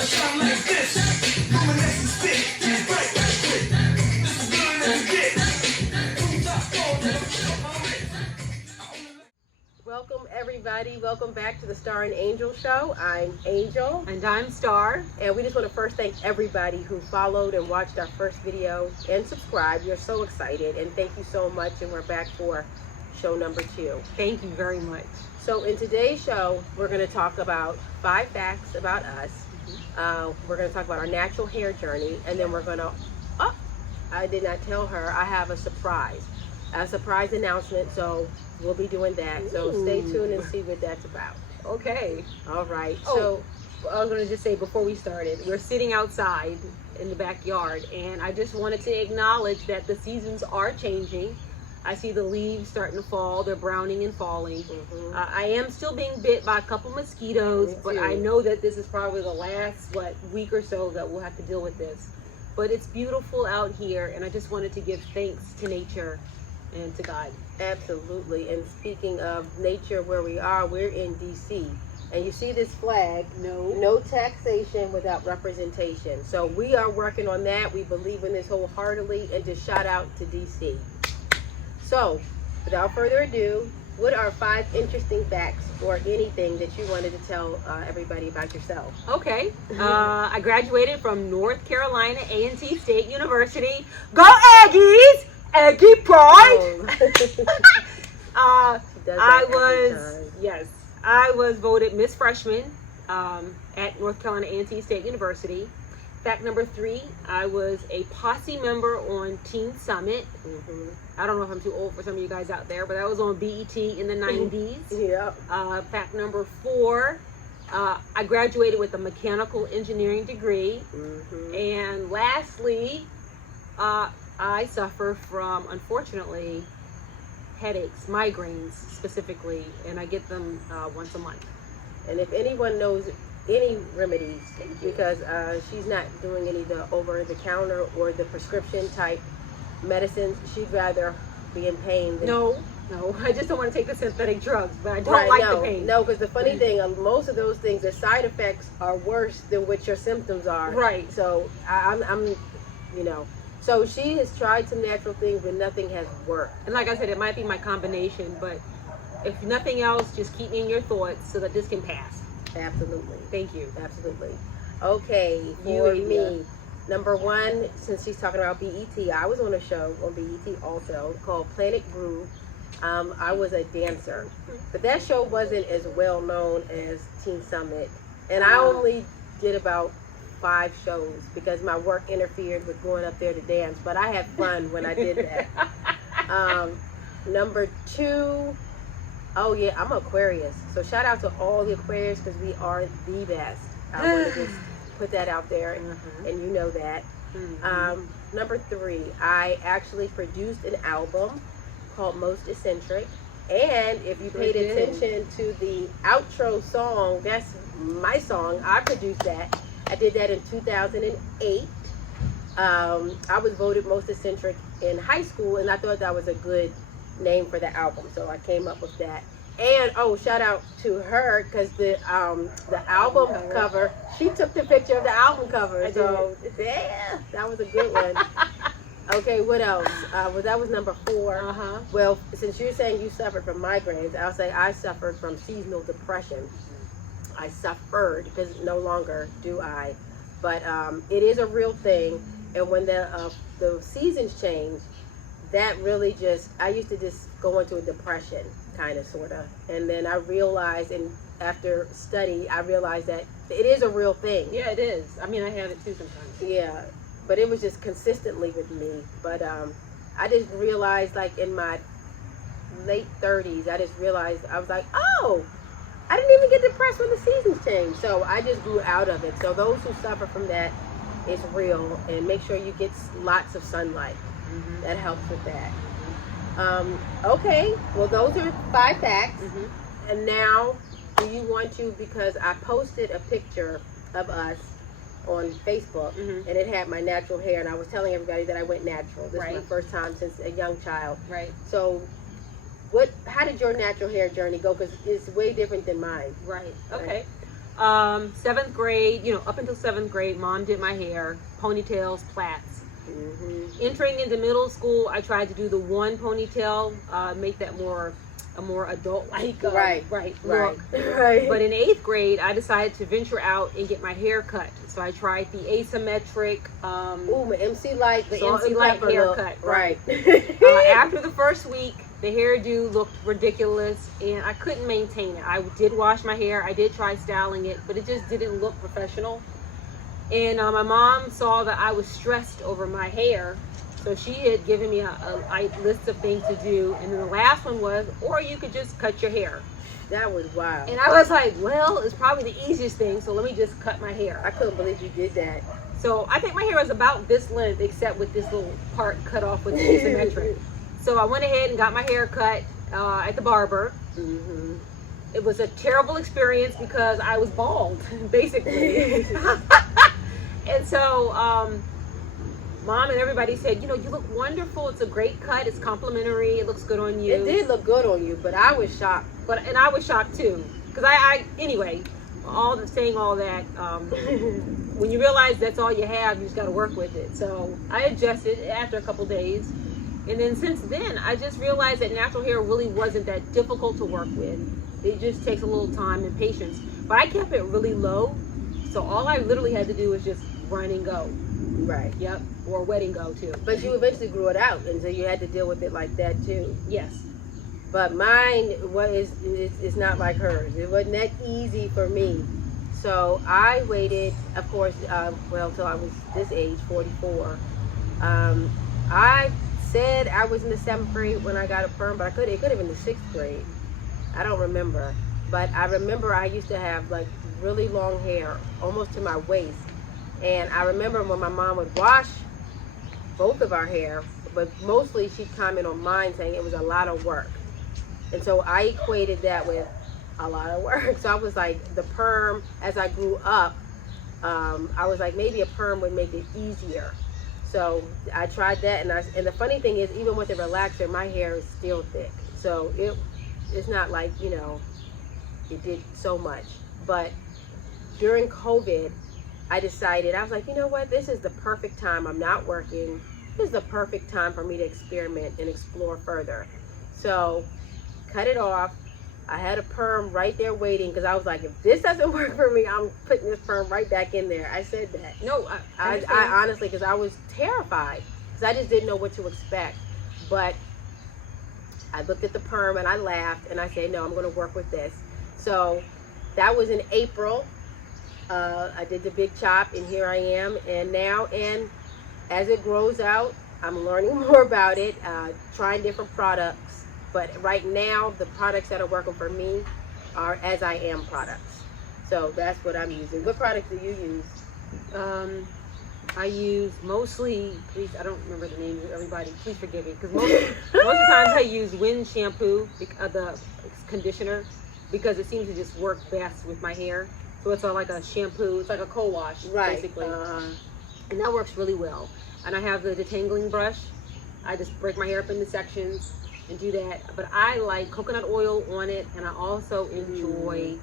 I sound like this. Coming next and spit. Right, right, quick. This is good as it gets. From top floor to the Welcome everybody. Welcome back to the Star and Angel Show. I'm Angel. And I'm Star. And we just want to first thank everybody who followed and watched our first video and subscribed. We're so excited and thank you so much. And we're back for show number 2. Thank you very much. So in today's show, we're going to talk about 5 facts about us. We're going to talk about our natural hair journey. And then we're going to, I did not tell her, I have a surprise announcement. So we'll be doing that. So stay tuned and see what that's about. Okay. All right. So I was going to just say before we started, we're sitting outside in the backyard, and I just wanted to acknowledge that the seasons are changing. I see the leaves starting to fall. They're browning and falling. I am still being bit by a couple mosquitoes, but I know that this is probably the last, week or so that we'll have to deal with this. But it's beautiful out here, and I just wanted to give thanks to nature and to God. Absolutely. And speaking of nature, where we are, we're in DC. And you see this flag, no taxation without representation. So we are working on that. We believe in this wholeheartedly, and just shout out to DC. So without further ado, what are 5 interesting facts or anything that you wanted to tell everybody about yourself? Okay. I graduated from North Carolina A&T State University. Go Aggies! Aggie Pride! I was voted Miss Freshman at North Carolina A&T State University. Fact number 3, I was a posse member on Teen Summit. I don't know if I'm too old for some of you guys out there, but I was on BET in the 90s. Yeah. Fact number 4, I graduated with a mechanical engineering degree. And lastly, I suffer from, unfortunately, headaches, migraines specifically, and I get them once a month. And if anyone knows any remedies, because she's not doing any of the over-the-counter or the prescription type medicines, she'd rather be in pain than... No, I just don't want to take the synthetic drugs, but I don't like the pain. No, because the funny thing, most of those things, the side effects are worse than what your symptoms are. Right. So I'm So she has tried some natural things, but nothing has worked. And like I said, it might be my combination, but if nothing else, just keep me in your thoughts so that this can pass. Absolutely. Thank you. Absolutely. Okay, for me, number 1, since she's talking about BET, I was on a show on BET also called Planet Groove. I was a dancer, but that show wasn't as well known as Teen Summit, and I only did about 5 shows because my work interfered with going up there to dance, but I had fun when I did that. Number 2, oh yeah, I'm Aquarius, so shout out to all the Aquarius because we are the best. I want to just put that out there, and you know that. Number 3, I actually produced an album called Most Eccentric, and if you paid attention to the outro song, that's my song. I produced that. I did that in 2008. I was voted Most Eccentric in high school, and I thought that was a good name for the album, so I came up with that. And shout out to her because the album cover, she took the picture of the album cover. Yeah, that was a good one. Okay, what else? That was number 4. Well, since you're saying you suffered from migraines, I'll say I suffered from seasonal depression. I suffered because no longer do I, but it is a real thing. And when the seasons change, that really I used to just go into a depression, kind of, sort of. And then I realized, and after study, I realized that it is a real thing. Yeah, it is. I mean, I have it too sometimes. Yeah, but it was just consistently with me. But I just realized, like in my late 30s, I just realized, I was like, oh, I didn't even get depressed when the seasons changed. So I just grew out of it. So those who suffer from that, it's real. And make sure you get lots of sunlight. That helps with that. Okay, well, those are 5 facts. And now, do you want to, because I posted a picture of us on Facebook, and it had my natural hair, and I was telling everybody that I went natural. This is my first time since a young child. Right. So how did your natural hair journey go? Because it's way different than mine. Right. Okay. Seventh grade, up until seventh grade, mom did my hair, ponytails, plaits. Entering into middle school, I tried to do the one ponytail, make that a more adult-like Right. look. Right. But in 8th grade, I decided to venture out and get my hair cut. So I tried the asymmetric, Ooh, my MC Light, the salt MC and Light pepper look. haircut. Right. After the first week, the hairdo looked ridiculous, and I couldn't maintain it. I did wash my hair. I did try styling it, but it just didn't look professional. And my mom saw that I was stressed over my hair, so she had given me a list of things to do. And then the last one was, or you could just cut your hair. That was wild. And I was like, well, it's probably the easiest thing, so let me just cut my hair. I couldn't believe you did that. So I think my hair was about this length, except with this little part cut off with the asymmetric. So I went ahead and got my hair cut at the barber. It was a terrible experience because I was bald, basically. And so mom and everybody said, you look wonderful. It's a great cut. It's complimentary. It looks good on you. It did look good on you, but I was shocked. And I was shocked too, because anyway, saying all that, when you realize that's all you have, you just got to work with it. So I adjusted after a couple days, and then since then, I just realized that natural hair really wasn't that difficult to work with. It just takes a little time and patience. But I kept it really low, so all I literally had to do was just run and go. Right. Yep, or wet and go too. But you eventually grew it out, and so you had to deal with it like that too. Yes. But mine is not like hers. It wasn't that easy for me. So I waited, of course, till I was this age, 44. I said I was in the 7th grade when I got a perm, but it could have been the 6th grade. I don't remember. But I remember I used to have like really long hair, almost to my waist. And I remember when my mom would wash both of our hair, but mostly she'd comment on mine saying it was a lot of work. And so I equated that with a lot of work. So I was like, the perm, as I grew up, I was like, maybe a perm would make it easier. So I tried that, and the funny thing is, even with the relaxer, my hair is still thick. So it's not like, it did so much. But during COVID, I decided, I was like, you know what, this is the perfect time. I'm not working. This is the perfect time for me to experiment and explore further. So cut it off. I had a perm right there waiting, because I was like, if this doesn't work for me, I'm putting this perm right back in there. I said that. No, I honestly, because I was terrified, because I just didn't know what to expect. But I looked at the perm and I laughed, and I said, no, I'm going to work with this. So that was in April. I did the big chop, and here I am. And now, and as it grows out, I'm learning more about it, trying different products. But right now, the products that are working for me are As I Am products. So that's what I'm using. What products do you use? I use mostly, please, I don't remember the name of everybody, please forgive me, because most of the times I use Wind shampoo, the conditioner, because it seems to just work best with my hair. So it's like a shampoo, it's like a co-wash, basically. And that works really well. And I have the detangling brush. I just break my hair up into sections and do that. But I like coconut oil on it, and I also enjoy,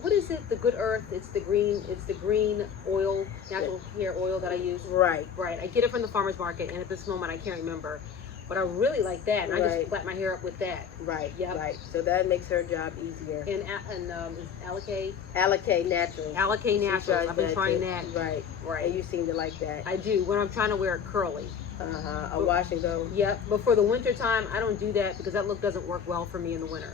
what is it, the Good Earth? It's the green oil, natural hair oil that I use. Right. I get it from the farmer's market, and at this moment I can't remember. But I really like that, and I just flat my hair up with that. Right. Yep. Right. So that makes her job easier. And Alikay Naturals. Alikay Naturals. I've been trying that. Right. And you seem to like that. I do, when I'm trying to wear it curly. A wash and go. Yep. But for the winter time, I don't do that, because that look doesn't work well for me in the winter.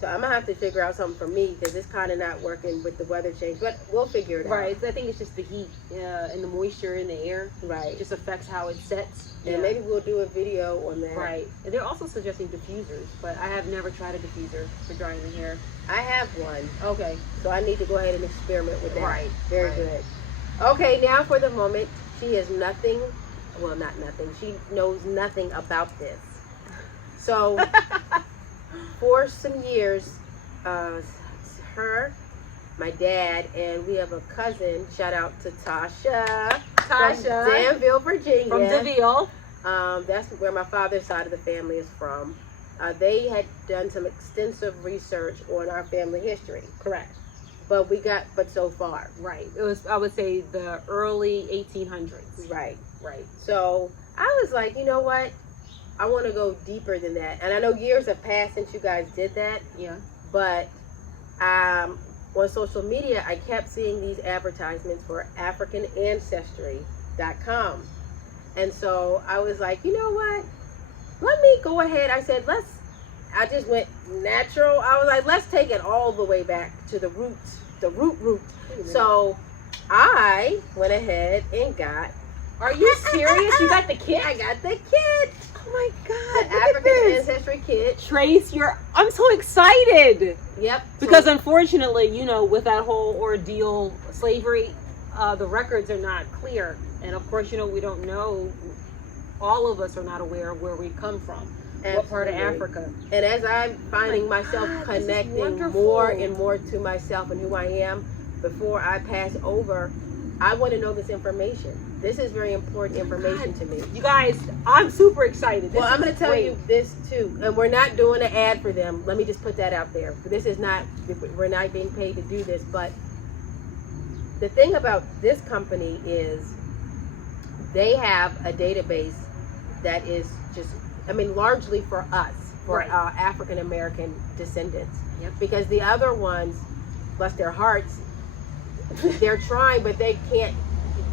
So I'm gonna have to figure out something for me, because it's kind of not working with the weather change. But we'll figure it out. Right. I think it's just the heat and the moisture in the air. Right. It just affects how it sets. And maybe we'll do a video on that. Right. And they're also suggesting diffusers, but I have never tried a diffuser for drying the hair. I have one. Okay. So I need to go ahead and experiment with that. Right. Very good. Okay, now for the moment, she has nothing. Well, not nothing. She knows nothing about this. So for some years, her, my dad, and we have a cousin. Shout out to Tasha. From Danville, Virginia. From DeVille. That's where my father's side of the family is from. They had done some extensive research on our family history. Correct. but so far. Right. It was, I would say, the early 1800s. Right. Right. So I was like, you know what? I want to go deeper than that. And I know years have passed since you guys did that, Yeah. but on social media, I kept seeing these advertisements for AfricanAncestry.com. And so I was like, you know what? Let me go ahead. I said, I just went natural. I was like, let's take it all the way back to the roots, the root. So I went ahead and got, Are you serious? You got the kit? I got the kit. Oh my The God. look at African this. Ancestry kit. Trace, I'm so excited. Yep. Because So- unfortunately, with that whole ordeal, slavery, the records are not clear. And of course, we don't know, all of us are not aware of where we come from. What part of Absolutely. Africa. And as I'm finding my myself God, this is connecting wonderful. more and more to myself and who I am before I pass over, I want to know this information. This is very important information to me. You guys, I'm super excited. This Well, I'm is going to tell great. you this too, and we're not doing an ad for them. Let me just put that out there. This is not, we're not being paid to do this, but the thing about this company is they have a database that is just, largely for us, for Right. African American descendants. Yep. Because the other ones, bless their hearts, they're trying, but they can't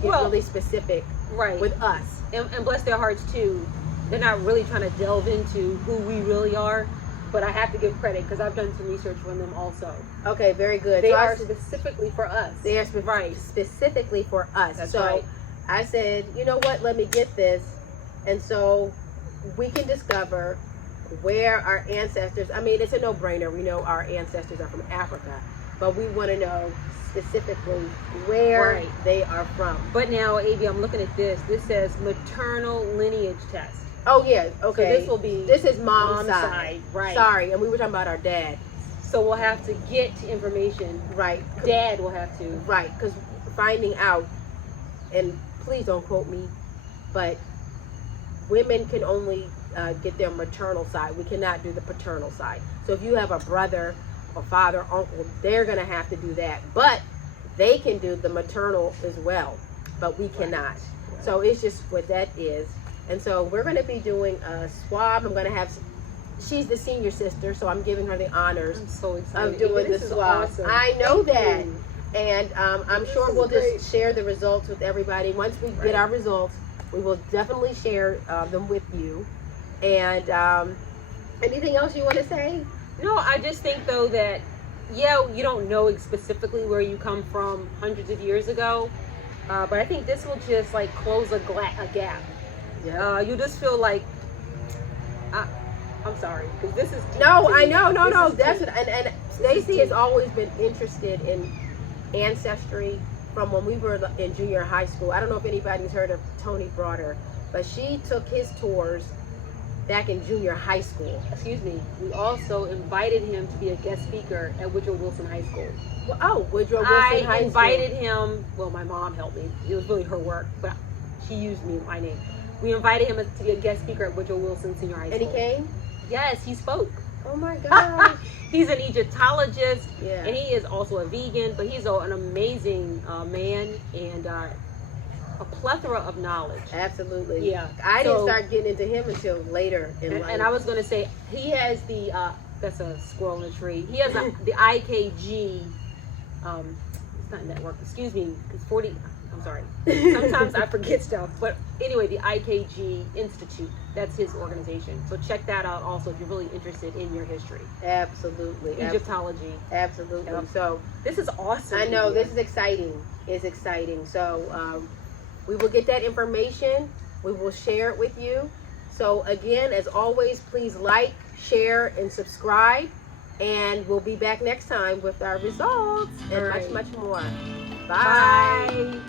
get Well, really specific Right. with us. And bless their hearts too, they're not really trying to delve into who we really are, but I have to give credit because I've done some research on them also. Okay, very good. They So are specifically for us. they are Right. specifically for us. That's so right. I said, you know what, let me get this. And so we can discover where our ancestors, it's a no-brainer. We know our ancestors are from Africa, but we want to know specifically where Right. they are from. But now, Avi, I'm looking at this. This says maternal lineage test. Oh, yeah, okay. So this will be This is mom's mom's side. side, right. Sorry, and we were talking about our dad. So we'll have to get information. Right. Dad will have to. Right, because finding out, and please don't quote me, but women can only get their maternal side. We cannot do the paternal side. So if you have a brother or father, uncle, they're going to have to do that. But they can do the maternal as well, but we cannot. So it's just what that is. And so we're going to be doing a swab. I'm going to have, she's the senior sister, so I'm giving her the honors I'm so excited. of doing This the is swab. awesome. I know Thank that. you. And I'm sure is we'll great. just share the results with everybody. Once we Right. get our results, we will definitely share them with you. And anything else you want to say? No, I just think though that, yeah, you don't know specifically where you come from hundreds of years ago, but I think this will just like close a gap. You just feel like, I'm sorry, because this is deep No, to I me. know, no, This no. is That's deep. what, and Stacy has always been interested in ancestry from when we were in junior high school. I don't know if anybody's heard of Tony Broader, but she took his tours back in junior high school. Excuse me. We also invited him to be a guest speaker at Woodrow Wilson High School. Well, oh, Woodrow Wilson I High invited him. Well, my mom helped me. It was really her work, but she used me, my name. We invited him to be a guest speaker at Woodrow Wilson Senior High School. School. And he came? Yes, he spoke. Oh my God. He's an Egyptologist, Yeah. and he is also a vegan, but he's an amazing man and a plethora of knowledge. Absolutely. Yeah. I didn't So- start getting into him until later in life. And I was going to say, he has the, that's a squirrel in a tree. He has the IKG, it's not network, excuse me, it's 40, I'm sorry. Sometimes I forget stuff. But anyway, the IKG Institute, that's his organization. So check that out also if you're really interested in your history. Absolutely. Egyptology. Absolutely. Yep. So This is awesome. I know India. this is exciting. It's exciting. So we will get that information. We will share it with you. So again, as always, please like, share, and subscribe. And we'll be back next time with our results and All right. much, much more. Bye. Bye.